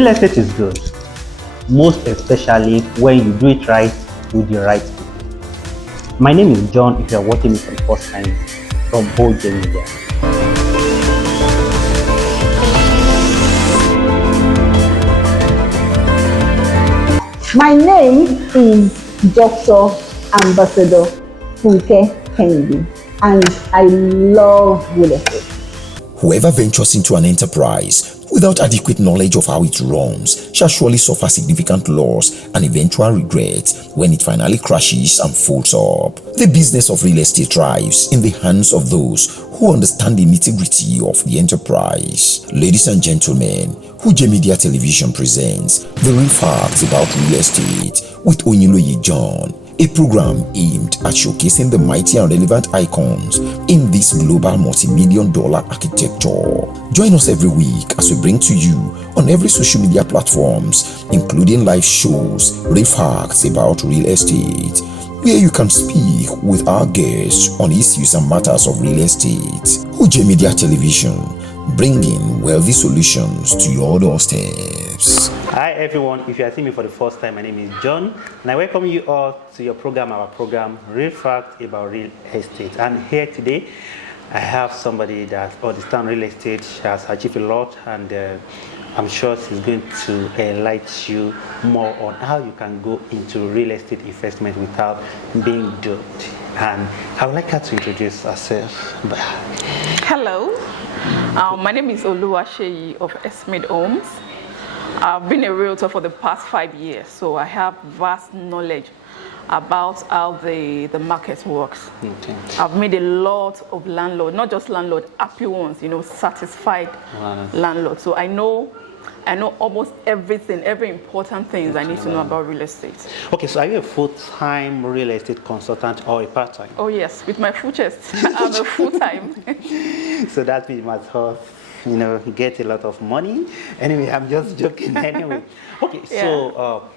Real estate is good, most especially when you do it right with the right people. My name is John if you are watching me for the first time from Arowojeun Media. My name is Dr. Ambassador Funke Kennedy, and I love real estate. Whoever ventures into an enterprise without adequate knowledge of how it runs shall surely suffer significant loss and eventual regret when it finally crashes and folds up. The business of real estate thrives in the hands of those who understand the nitty-gritty of the enterprise. Ladies and gentlemen, Arowojeun Media Television presents The Real Facts About Real Estate with Oniloye John, a program aimed at showcasing the mighty and relevant icons in this global multi-million-dollar architecture. Join us every week as we bring to you on every social media platforms, including live shows, real facts about real estate, where you can speak with our guests on issues and matters of real estate. Arowojeun Media Television, bringing wealthy solutions to your doorsteps. Hi everyone, if you are seeing me for the first time, my name is John and I welcome you all to our program Real Fact About Real Estate. And here today I have somebody that understands real estate. She has achieved a lot, and I'm sure she's going to enlighten you more on how you can go into real estate investment without being duped. And I would like her to introduce herself. Hello, my name is Seyi of Esmid Homes. I've been a realtor for the past 5 years, so I have vast knowledge about how the market works. Okay. I've made a lot of landlords, not just landlords, happy ones, satisfied landlords. So I know almost everything, every important thing I need to know about real estate. Okay, so are you a full-time real estate consultant or a part-time? Oh yes, with my full chest, I'm a full-time. So that means you must have, get a lot of money. Anyway, I'm just joking anyway. Okay, yeah. So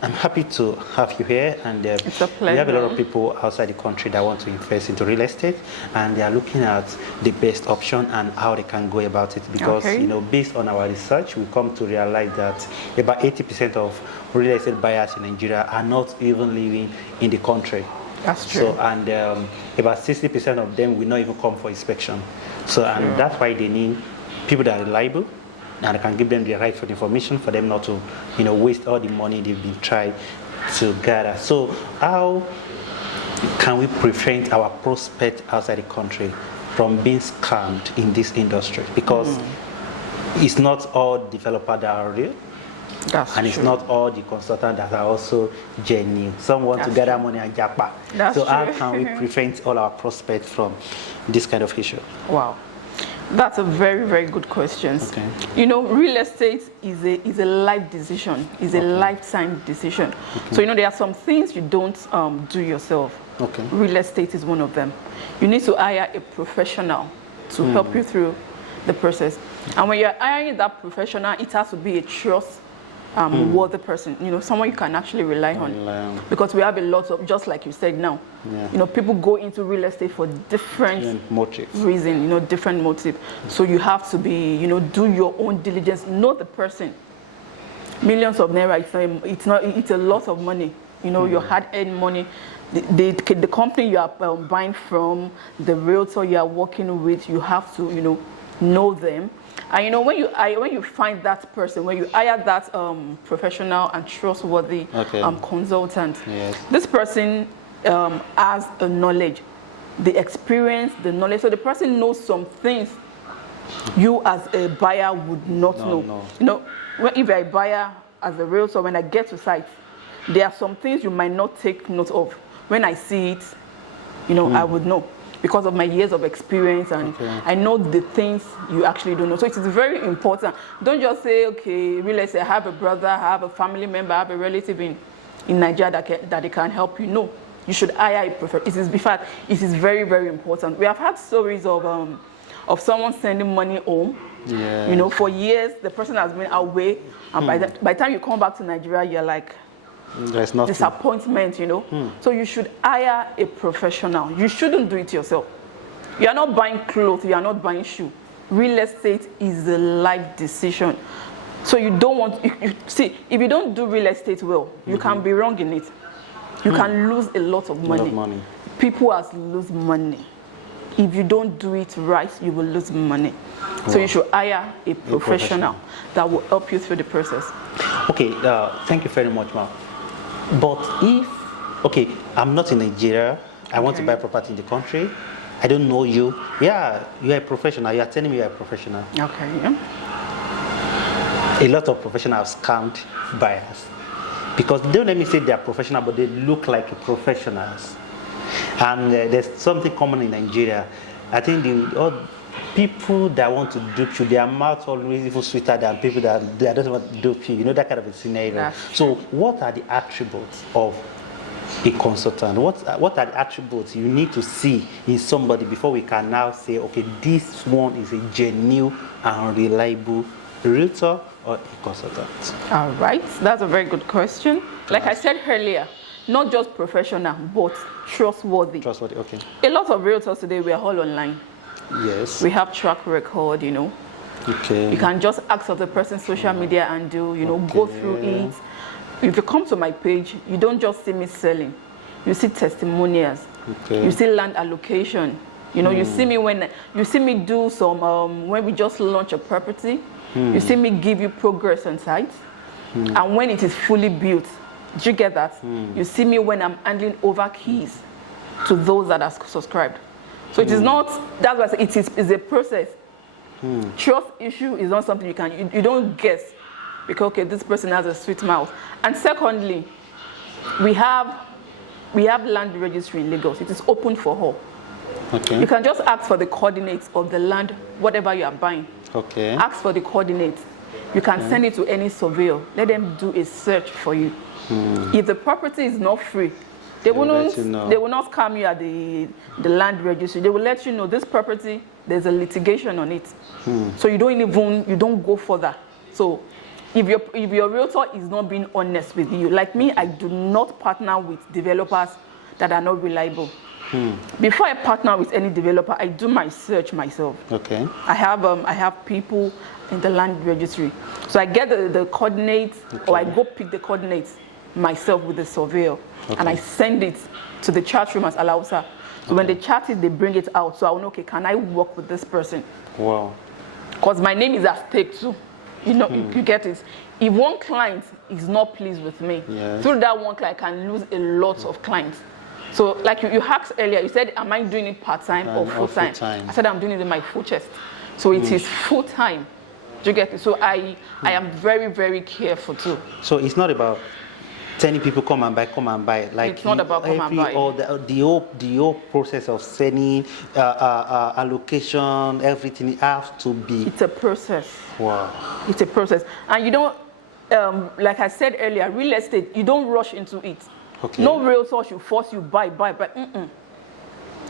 I'm happy to have you here, and it's a pleasure. We have a lot of people outside the country that want to invest into real estate, and they are looking at the best option and how they can go about it, because based on our research, we come to realize that about 80% of real estate buyers in Nigeria are not even living in the country. That's true. So, and about 60% of them will not even come for inspection. So, and that's why they need people that are reliable and can give them the right information for them not to, waste all the money they've been trying to gather. So, how can we prevent our prospects outside the country from being scammed in this industry? Because it's not all developers that are real. That's and true. It's not all the consultants that are also genuine. Some want to gather money and japa. So how can we prevent all our prospects from this kind of issue? Wow, that's a very, very good question. Okay. Real estate is a life decision, is a lifetime decision. Okay. So there are some things you don't do yourself. Okay. Real estate is one of them. You need to hire a professional to help you through the process. And when you're hiring that professional, it has to be a trust worthy person, someone you can actually rely on. Because we have a lot of, just like you said now, people go into real estate for different reasons, different motive. So you have to be, do your own diligence, know the person. Millions of naira, it's a lot of money, your hard-earned money. The company you are buying from, the realtor you are working with, you have to, know them. And when you find that person, when you hire that professional and trustworthy consultant, this person has a knowledge, the experience, the knowledge. So the person knows some things you as a buyer would not know. If you're a buyer as a realtor, when I get to site, there are some things you might not take note of. When I see it, I would know, because of my years of experience, and I know the things you actually don't know. So it is very important. Don't just say, okay, real estate, I have a brother, I have a family member, I have a relative in Nigeria that they can help you. No, you should hire a professional. In fact, it is very, very important. We have had stories of someone sending money home. Yes. For years, the person has been away, and by the time you come back to Nigeria, you're like, there's nothing. Disappointment, So you should hire a professional. You shouldn't do it yourself. You are not buying clothes, you are not buying shoes. Real estate is a life decision. So you don't want, you see, if you don't do real estate well, you can be wrong in it. You can lose a lot of money. People has lose money. If you don't do it right, you will lose money. So you should hire a professional that will help you through the process. Okay, thank you very much, ma'am. But if, okay, I'm not in Nigeria, I want to buy property in the country, I don't know you. Yeah, you're a professional. You are telling me you're a professional. Okay, yeah. A lot of professionals scammed buyers. Because don't let me say they are professional, but they look like professionals. And there's something common in Nigeria. I think all people that want to dupe you, their mouth always even sweeter than people that don't want to dupe you. You know, that kind of a scenario. That's so what are the attributes of a consultant? What are the attributes you need to see in somebody before we can now say, okay, this one is a genuine and reliable realtor or a consultant? All right, that's a very good question. Like I said earlier, not just professional, but trustworthy. Trustworthy, okay. A lot of realtors today, we are all online. Yes. We have track record, you know. Okay. You can just access the person's social media and do, you know, go through it. If you come to my page, you don't just see me selling. You see testimonials. Okay. You see land allocation. You know, you see me when you see me do some when we just launch a property. You see me give you progress on site. And when it is fully built, do you get that? You see me when I'm handing over keys to those that are subscribed. So it is not, that's why I say it's a process. Trust issue is not something you don't guess because, okay, this person has a sweet mouth. And secondly, we have land registry in Lagos. It is open for all. Okay. You can just ask for the coordinates of the land, whatever you are buying. Okay. Ask for the coordinates. You can send it to any surveyor. Let them do a search for you. If the property is not free, they will not scam you at the land registry. They will let you know this property, there's a litigation on it. So you don't go further. So if your realtor is not being honest with you, like me, I do not partner with developers that are not reliable. Before I partner with any developer, I do my search myself. Okay. I have people in the land registry. So I get the coordinates, or I go pick the coordinates myself with the surveyor, and I send it to the chat room as Alausa. So when they chat it, they bring it out. So I will know, okay, can I work with this person? Wow. Because my name is at stake too. You know, you get it. If one client is not pleased with me, through that one client, I can lose a lot of clients. So like you asked earlier, you said, am I doing it part-time or full-time? I said, I'm doing it in my full chest. So it is full-time. Do you get it? So I am very, very careful too. So it's not about 10 people come and buy. Like it's not about come and buy. Or the whole process of sending allocation, everything, it has to be. It's a process. Wow. It's a process. And you don't, like I said earlier, real estate, you don't rush into it. Okay. No realtor should force you buy.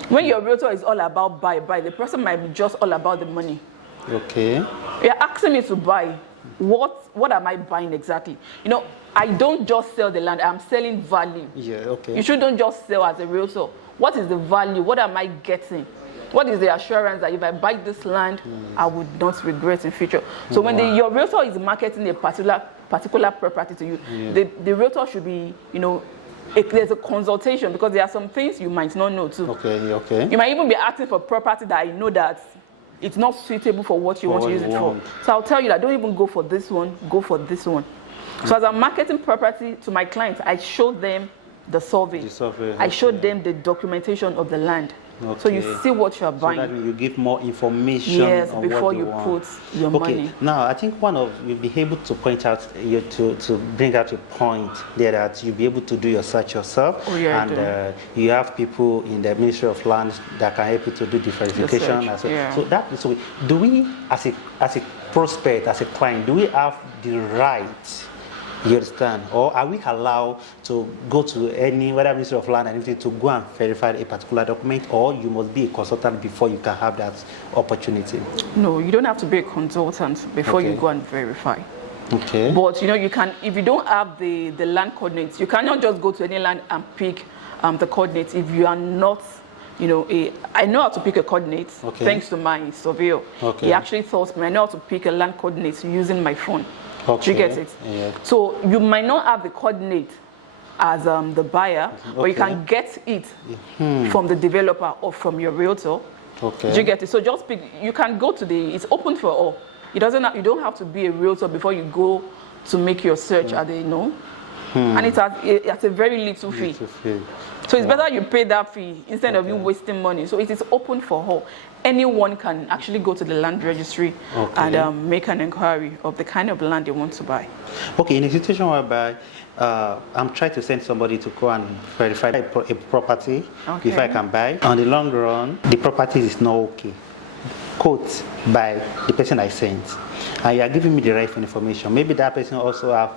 When your realtor is all about buy, the person might be just all about the money. Okay. You're asking me to buy. What am I buying exactly? You know, I don't just sell the land. I'm selling value. Yeah, okay. You shouldn't just sell as a realtor. What is the value? What am I getting? What is the assurance that if I buy this land, I would not regret in future? So when your realtor is marketing a particular property to you, the realtor should be, you know, there's a consultation because there are some things you might not know too. Okay. You might even be asking for property that I know that it's not suitable for what you want to use it for. So I'll tell you that don't even go for this one, go for this one. So as I'm marketing property to my clients, I show them the survey. I show them the documentation of the land. Okay. So you see what you're buying. So that means you give more information on before what you want. Put your money. Now I think you'll be able to point out to bring out a point there that you'll be able to do your search yourself. And you have people in the Ministry of Lands that can help you to do the verification as well. So do we as a prospect, as a client, do we have the right? You understand? Or are we allowed to go to any, whether Ministry of Land and anything, to go and verify a particular document, or you must be a consultant before you can have that opportunity? No, you don't have to be a consultant before you go and verify. Okay. But you know, you can, if you don't have the land coordinates, you cannot just go to any land and pick the coordinates if you are not, you know, I know how to pick a coordinate thanks to my surveyor. He actually taught me. I know how to pick a land coordinate using my phone. Do you get it? Yeah. So you might not have the coordinate as the buyer, but you can get it from the developer or from your realtor. Okay. Do you get it? So just pick, you can go to it's open for all. You don't have to be a realtor before you go to make your search at the, and it's at a very little fee. So it's better you pay that fee instead of you wasting money. So it is open for all. Anyone can actually go to the land registry and make an inquiry of the kind of land they want to buy. Okay, in a situation whereby I'm trying to send somebody to go and verify a property before I can buy, on the long run, the property is not okay. Quote by the person I sent. And you are giving me the right information. Maybe that person also have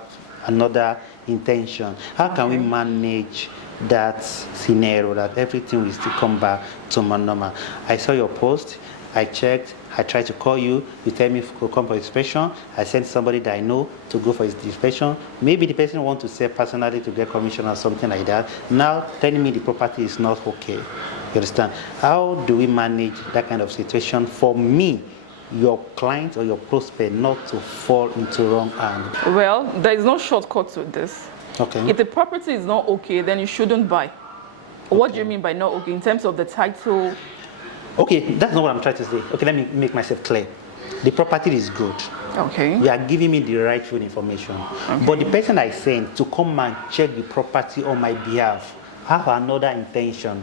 another intention. How can we manage that scenario that everything will still come back to normal? I saw your post, I checked, I tried to call you, you tell me to come for inspection, I sent somebody that I know to go for his inspection. Maybe the person wants to sell personally to get commission or something like that. Now telling me the property is not okay. You understand? How do we manage that kind of situation for me, your client or your prospect, not to fall into wrong hand? Well, there is no shortcut to this. Okay. If the property is not okay, then you shouldn't buy. What do you mean by not okay? In terms of the title? Okay, that's not what I'm trying to say. Okay, let me make myself clear. The property is good. Okay. You are giving me the rightful information. Okay. But the person I sent to come and check the property on my behalf have another intention.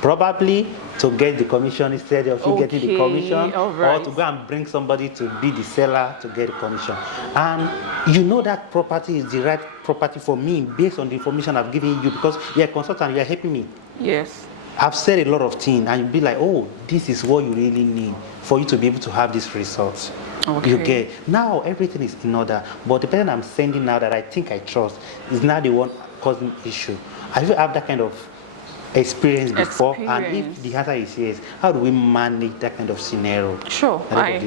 Probably to get the commission instead of you getting the commission, or to go and bring somebody to be the seller to get the commission. And you know that property is the right property for me based on the information I've given you, because you're a consultant, you're helping me. Yes. I've said a lot of things, and you'll be like, oh, this is what you really need for you to be able to have these results. Okay. You get now everything is in order, but the person I'm sending now that I think I trust is now the one causing issue. Have you had that kind of experience before? And if the answer is yes, how do we manage that kind of scenario? Sure. I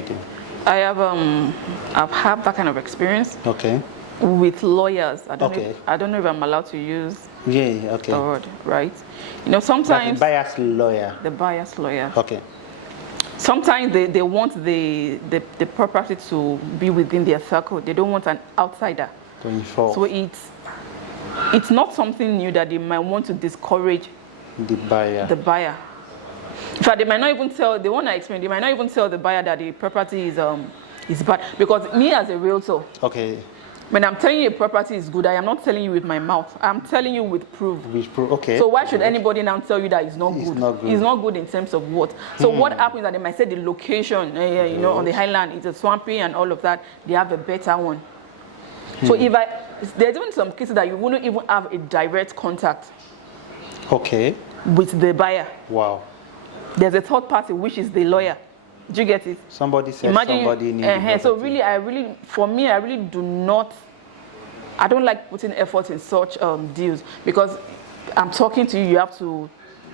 have I've had that kind of experience. Okay. With lawyers. I don't know if I'm allowed to use the word, right? You know, sometimes the buyer's lawyer. The buyer's lawyer. Okay. Sometimes they want the property to be within their circle. They don't want an outsider. So it's not something new that they might want to discourage the buyer. In fact, they might not even tell, they want to explain, they might not even tell the buyer that the property is bad. Because me as a realtor, when I'm telling you a property is good, I am not telling you with my mouth. I'm telling you with proof. With proof, okay. So why should anybody now tell you that it's not good? It's not good in terms of what? So what happens is that they might say the location, you know, on the highland, it's a swampy and all of that. They have a better one. So there's even some cases that you wouldn't even have a direct contact. With the buyer. Wow. There's a third party, which is the lawyer. Do you get it? Somebody said somebody needs so really, for me, I really I don't like putting effort in such deals, because I'm talking to you, you have to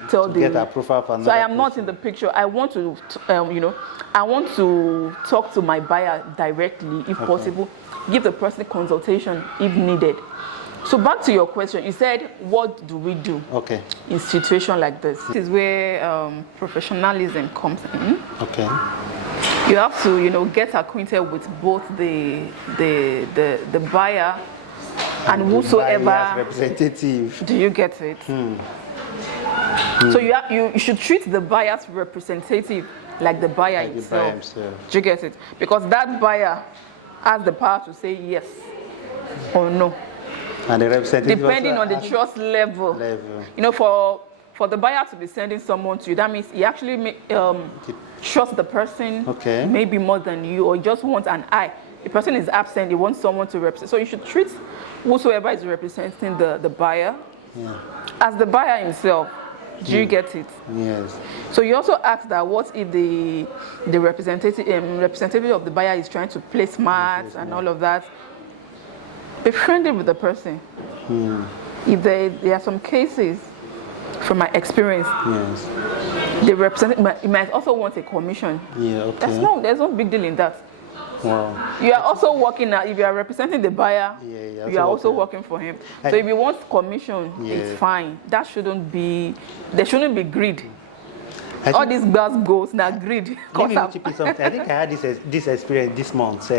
tell the... Get approval for another So I am not in the picture. I want to, I want to talk to my buyer directly, if possible. Give the person consultation if needed. So back to your question, you said, what do we do in situation like this? This is where professionalism comes in. You have to, get acquainted with both the buyer and whosoever representative. Do you get it? So you should treat the buyer's representative like the buyer himself. Do you get it? Because that buyer has the power to say yes or no. And the representative depending on the trust level. You know, for the buyer to be sending someone to you, that means he actually trusts the person maybe more than you, or just wants an eye. The person is absent, he wants someone to represent. So you should treat whosoever is representing the buyer as the buyer himself. Do you get it? Yes. So you also ask that what if the representative of the buyer is trying to play smart and all of that? Be friendly with the person. If there are some cases, from my experience, the representative might also want a commission. There's no big deal in that. Wow. You are also working now. If you are representing the buyer, you are also working for him. So if you want commission, it's fine. There shouldn't be greed. All these glass goals now greed. Let me chip in something. I think I had this experience this month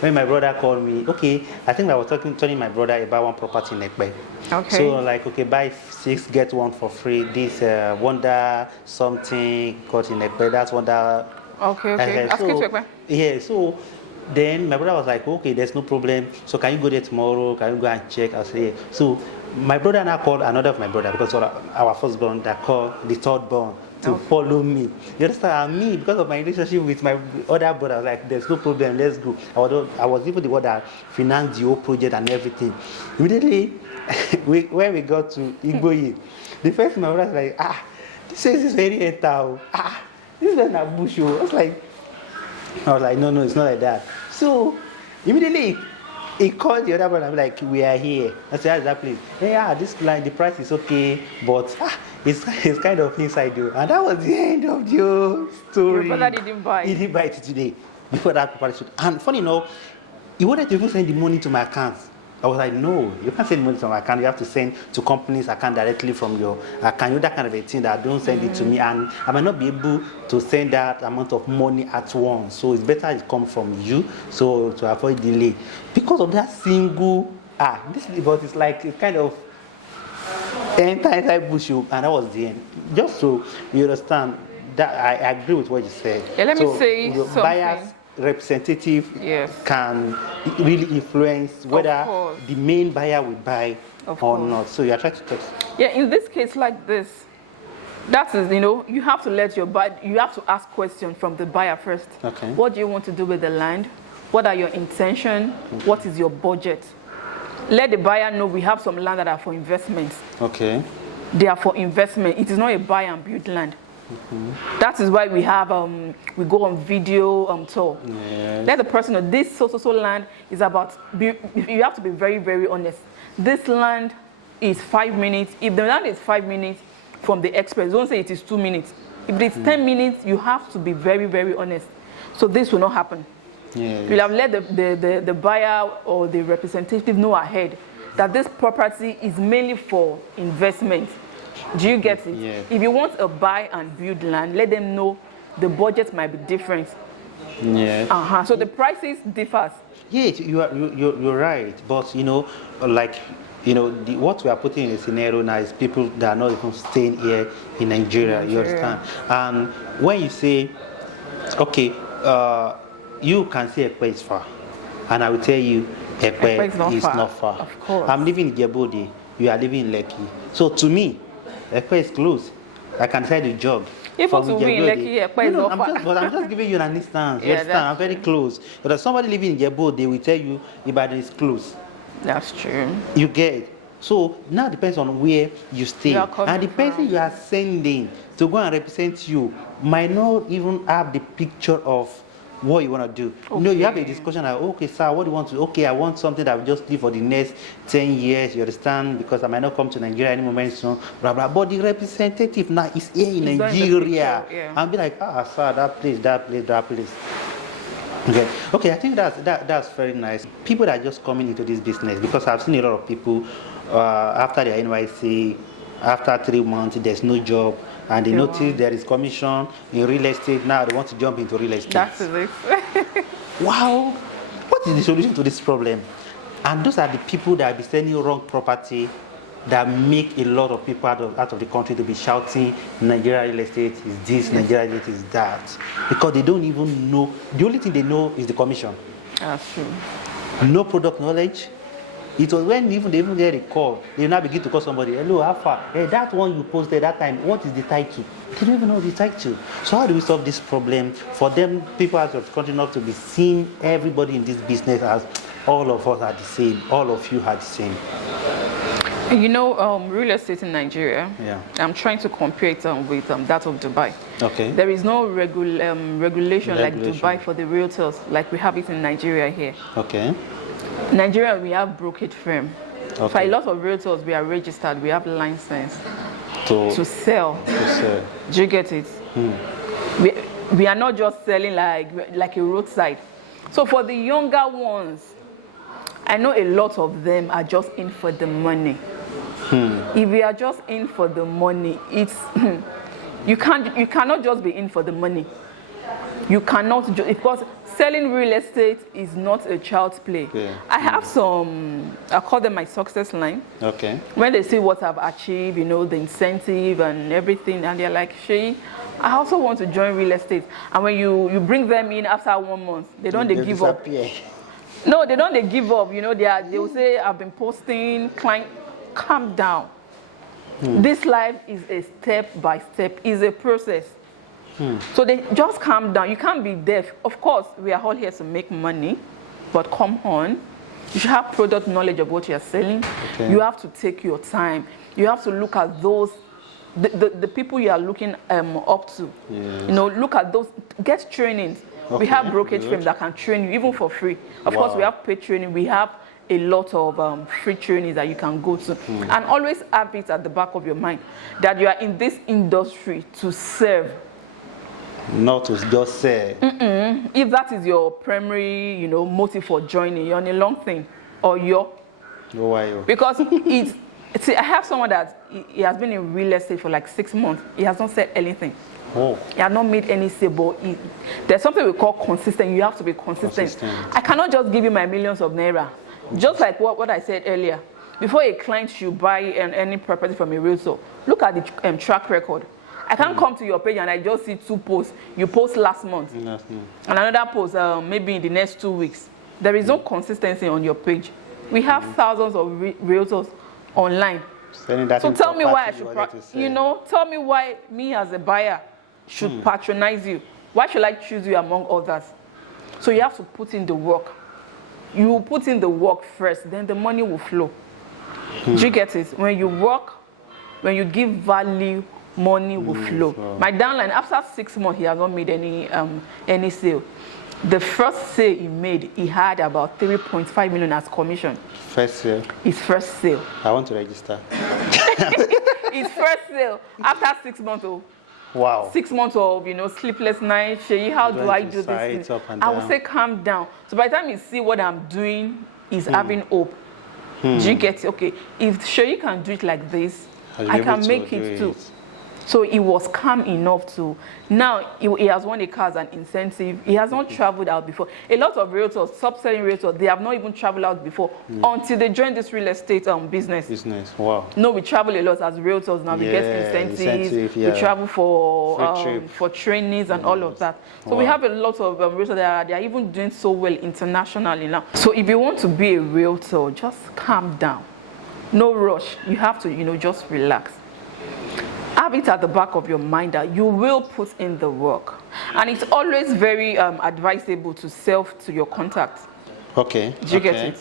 when my brother called me. Okay, I think I was telling my brother about one property in Ekpe. Okay. So like, okay, buy 6, get 1 for free. This Wonder something got in Ekpe. That's Wonder. Okay. Yeah. So then my brother was like, okay, there's no problem. So can you go there tomorrow? Can you go and check? I said, yeah. So my brother now called another of my brother because our firstborn that called the third born to follow me. You understand? And me, because of my relationship with my other brother, I was like, there's no problem, let's go. I was even the one that financed the whole project and everything. Immediately, when we got to Igboyi, the first my brother was like, this place is very enter. This is not a bush. I was like, no, it's not like that. So, immediately, he called the other brother, I'm like, we are here. I said, how's that place? Yeah, this line, the price is okay, but it's kind of inside you. And that was the end of the story. Your brother didn't buy it. He didn't buy it today, before that property shoot. And funny enough, he wanted to even send the money to my account. I was like, no, you can't send money to my account. You have to send to companies' account directly from your account. You that kind of a thing that don't send it to me. And I might not be able to send that amount of money at once. So it's better it comes from you, so to avoid delay. Because of that single, this but it's like it's kind of inside bush, and that was the end. Just so you understand, that I agree with what you said. Yeah, let me say something. Buyers representative can really influence whether the main buyer will buy or not. So you are trying to talk. Yeah, in this case like this, that is, you have to let you have to ask questions from the buyer first. Okay. What do you want to do with the land? What are your intentions? What is your budget? Let the buyer know we have some land that are for investments. Okay. They are for investment. It is not a buy and build land. That is why we have we go on video tour. Yes. Let the person know this so land is about. You have to be very, very honest. This land is 5 minutes. If the land is 5 minutes from the express, don't say it is 2 minutes. If it's 10 minutes, you have to be very, very honest. So this will not happen. Yes. You'll have let the buyer or the representative know ahead that this property is mainly for investment. Do you get it? Yes. If you want a buy and build land, let them know the budget might be different. Yes. So the prices differ. Yes, you're right. But what we are putting in a scenario now is people that are not even staying here in Nigeria. You understand? And when you say, okay, you can say Ekpe is far, and I will tell you Ekpe is not far. Of course. I'm living in Djibouti. You are living in Lekki. So to me, Ekpe is close. I can decide to jog. Even to me, Lekki, Ekpe is not far. I'm just giving you an instance. Yeah, I'm very close. But if somebody living in Djibouti, they will tell you Ibadan is close. That's true. You get it. So now it depends on where you stay. And the person you are sending to go and represent you might not even have the picture of what you want to do. Okay. You have a discussion like, okay, sir, what do you want to do? Okay, I want something that will just live for the next 10 years, you understand? Because I might not come to Nigeria any moment soon, blah, blah. But the representative now is here in Nigeria. And be like, sir, that place. Okay, I think that's very nice. People that are just coming into this business, because I've seen a lot of people, after their NYC, after 3 months, there's no job. And they notice there is commission in real estate. Now they want to jump into real estate. That's it. Wow. What is the solution to this problem? And those are the people that be selling wrong property that make a lot of people out of the country to be shouting, Nigeria real estate is this, Nigeria real estate is that. Because they don't even know. The only thing they know is the commission. That's true. No product knowledge. It was when they even get a call, they now begin to call somebody, hello, how far? Hey, that one you posted that time, what is the title? They don't even know the title. So how do we solve this problem for them, people out of the country, not to be seeing everybody in this business as all of us are the same, all of you are the same? Real estate in Nigeria, I'm trying to compare it with that of Dubai. Okay. There is no regulation like Dubai for the realtors, like we have it in Nigeria here. Okay. Nigeria, we have brokerage firm. Okay. For a lot of realtors, we are registered. We have license to sell. Do you get it? We are not just selling like a roadside. So for the younger ones, I know a lot of them are just in for the money. If we are just in for the money, You cannot just be in for the money. You cannot because selling real estate is not a child's play. Yeah. I have some, I call them my success line. Okay. When they see what I've achieved, you know, the incentive and everything, and they're like, Seyi, I also want to join real estate. And when you bring them in after 1 month, they give up. No, they give up. You know, they will say, I've been posting, client, calm down. This life is a step by step, is a process. So they just calm down. You can't be deaf. Of course, we are all here to make money, but come on. You should have product knowledge of what you're selling. Okay. You have to take your time. You have to look at those, the people you are looking up to. Yes. You know, look at those, get trainings. Okay. We have brokerage firms that can train you even for free. Of course, we have paid training. We have a lot of free trainings that you can go to. And always have it at the back of your mind that you are in this industry to serve. Not to just say. If that is your primary, you know, motive for joining, you're on a long thing, or because see, I have someone that he has been in real estate for like 6 months. He has not said anything. He has not made any sale, but there's something we call consistent. You have to be consistent. I cannot just give you my millions of naira. Just like what I said earlier. Before a client should buy any property from a realtor, look at the track record. I can't come to your page and I just see 2 posts. You post last month, and another post maybe in the next 2 weeks. There is no consistency on your page. We have thousands of realtors online. So tell me why I should, you know, tell me why me as a buyer should patronize you. Why should I choose you among others? So you have to put in the work. You put in the work first, then the money will flow. Do you get it? When you work, when you give value, money will flow. My downline, after 6 months, he has not made any sale. The first sale he made, he had about 3.5 million as commission. First sale? His first sale. I want to register. His first sale, after 6 months of, wow. 6 months of, you know, sleepless nights. Seyi, how do I do this? I will say calm down. So by the time you see what I'm doing, he's having hope. Do you get it? Okay, if Seyi can do it like this, I can make it too. So he was calm enough to, now he has won a car as an incentive. He has not traveled out before. A lot of realtors, top-selling realtors, they have not even traveled out before until they joined this real estate business. Wow. No, we travel a lot as realtors now. We get incentives. We travel for trainings and all of that. So we have a lot of realtors that are even doing so well internationally now. So if you want to be a realtor, just calm down. No rush. You have to, you know, just relax. Have it at the back of your mind that you will put in the work. And it's always very advisable to self to your contacts. Okay. Do you get it?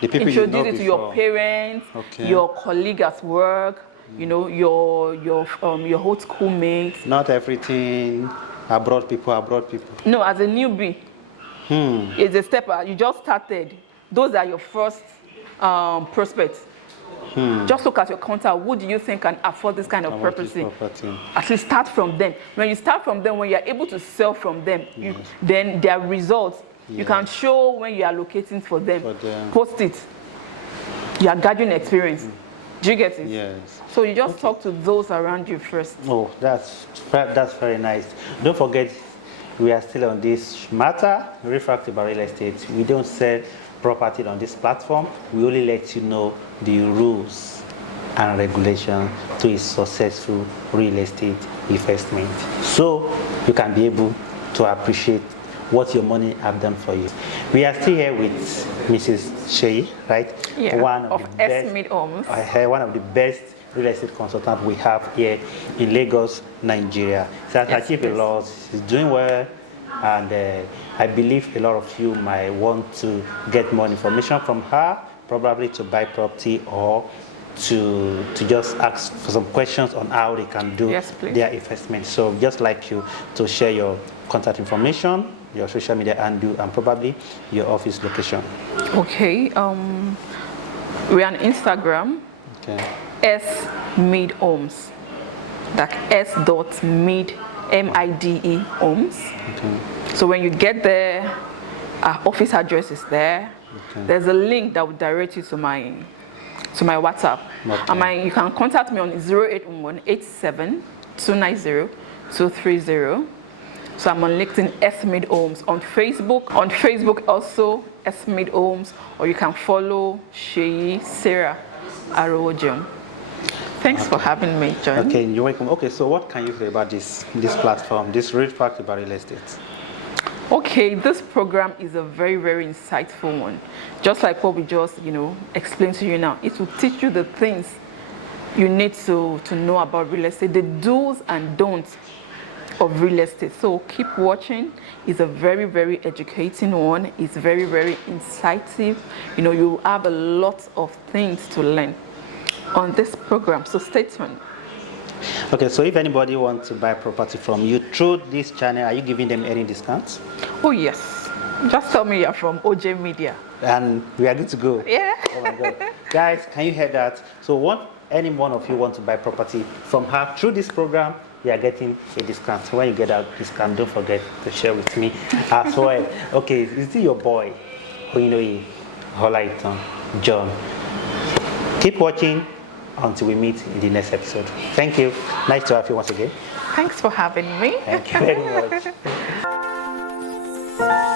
The people introduce you know it to your parents, your colleague at work, you know, your old schoolmates. Not everything abroad people. No, as a newbie, it's a step. You just started. Those are your first prospects. Just look at your contact. Who do you think can afford this kind of property? At least start from them. When you start from them, when you're able to sell from them, then their results, you can show when you are allocating for them. Post it. You are gathering experience. Do you get it? Yes. So you just talk to those around you first. Oh, that's very nice. Don't forget, we are still on this matter, refractory real estate. We don't sell property on this platform. We only let you know the rules and regulations to a successful real estate investment, so you can be able to appreciate what your money have done for you. We are still here with Mrs. Seyi, right? Yeah, one of the best, one of the best real estate consultants we have here in Lagos, Nigeria. She has achieved a lot. She's doing well. And I believe a lot of you might want to get more information from her, probably to buy property or to just ask for some questions on how they can do their investment. So just like you to share your contact information, your social media handle, and probably your office location. Okay. We're on Instagram. Okay. S-Mid-Homes. Like S.Mid M-I-D-E Homes. Okay. So when you get there, our office address is there. Okay. There's a link that will direct you to my WhatsApp. Okay. And you can contact me on 081 87 290-230. So I'm on LinkedIn, Esmid Homes. On Facebook also, Esmid Homes. Or you can follow Seyi Arowojeun. Thanks for having me, John. Okay, you're welcome. Okay, so what can you say about this platform, this real fact about real estate? Okay, this program is a very, very insightful one. Just like what we just, explained to you now. It will teach you the things you need to know about real estate, the do's and don'ts of real estate. So keep watching. It's a very, very educating one. It's very, very insightful. You have a lot of things to learn on this program. So stay tuned. Okay, so if anybody wants to buy property from you through this channel, are you giving them any discounts? Oh yes. Just tell me you're from OJ Media. And we are good to go. Yeah. Oh my God. Guys, can you hear that? So any one of you want to buy property from her through this program, you are getting a discount. So when you get that discount, don't forget to share with me as well. Okay, is it your boy? John. Keep watching until we meet in the next episode. Thank you. Nice to have you once again. Thanks for having me. Thank you very much.